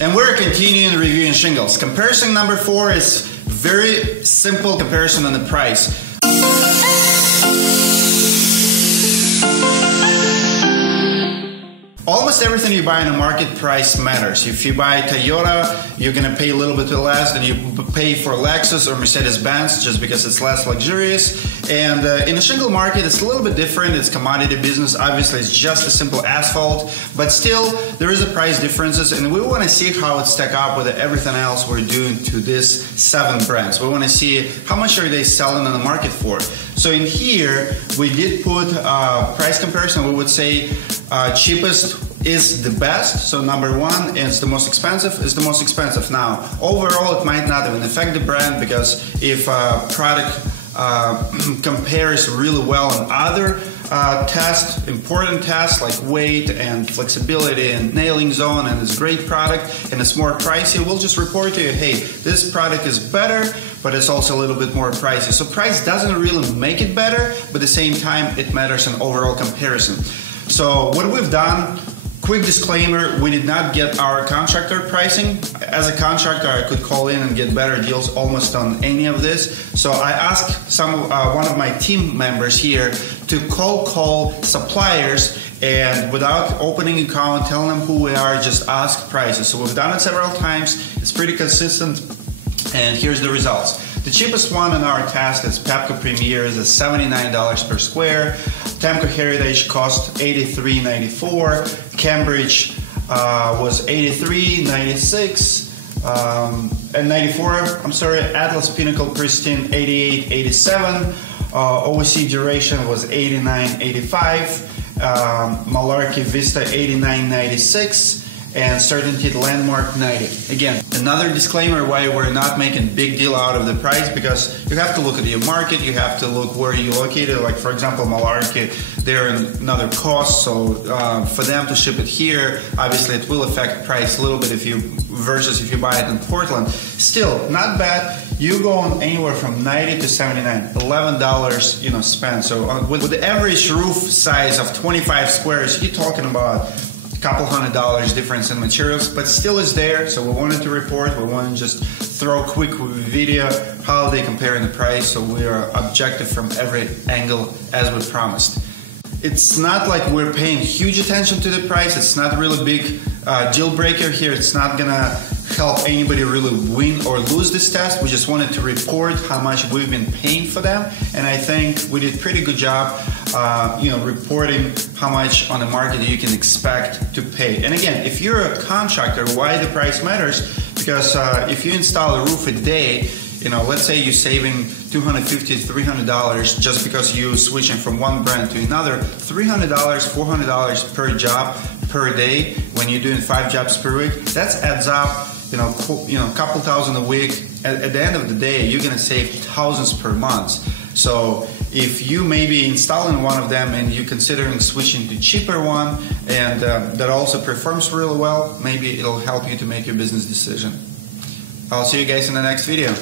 And we're continuing reviewing shingles. Comparison number 4 is very simple comparison on the price. Almost everything you buy in the market, price matters. If you buy Toyota, you're going to pay a little bit less than you pay for Lexus or Mercedes-Benz just because it's less luxurious. And in the shingle market, it's a little bit different. It's commodity business. Obviously, it's just a simple asphalt, but still there is a price differences, and we want to see how it stack up with everything else we're doing to this 7 brands. We want to see how much are they selling in the market for. So in here, we did put price comparison. We would say cheapest is the best, so number 1 is the most expensive, is the most expensive. Now, overall, it might not even affect the brand, because if a product compares really well on other tests, important tests like weight and flexibility and nailing zone, and it's a great product and it's more pricey, we'll just report to you, hey, this product is better, but it's also a little bit more pricey. So price doesn't really make it better, but at the same time, it matters in overall comparison. So what we've done, quick disclaimer, we did not get our contractor pricing. As a contractor, I could call in and get better deals almost on any of this. So I asked one of my team members here to call suppliers, and without opening an account, telling them who we are, just ask prices. So we've done it several times. It's pretty consistent, and here's the results. The cheapest one in our test is Pepco Premier, is $79 per square. Temco Heritage cost $83.94. Cambridge was $83.96 and $94. I'm sorry. Atlas Pinnacle Pristine $88.87. OC Duration was $89.85. Malarkey Vista $89.96. And Certainty Landmark 90. Again, another disclaimer why we're not making big deal out of the price, because you have to look at your market, you have to look where you're located. Like for example, Malarkey, they're another cost, so for them to ship it here, obviously it will affect price a little bit versus if you buy it in Portland. Still, not bad. You go on anywhere from 90 to 79, $11, spent. So with the average roof size of 25 squares, you're talking about couple $100 difference in materials, but still is there. So we wanted to report, we want to just throw a quick video how they compare in the price, so we are objective from every angle as we promised. It's not like we're paying huge attention to the price. It's not a really big deal breaker here. It's not gonna help anybody really win or lose this test. We just wanted to report how much we've been paying for them, and I think we did a pretty good job reporting how much on the market you can expect to pay. And again, if you're a contractor, why the price matters? Because if you install a roof a day, let's say you're saving $250 to $300 just because you're switching from one brand to another. $300, $400 per job per day when you're doing 5 jobs per week. That adds up. A couple thousand a week. At the end of the day, you're gonna save thousands per month. So if you may be installing one of them and you're considering switching to cheaper one, and that also performs really well, maybe it'll help you to make your business decision. I'll see you guys in the next video.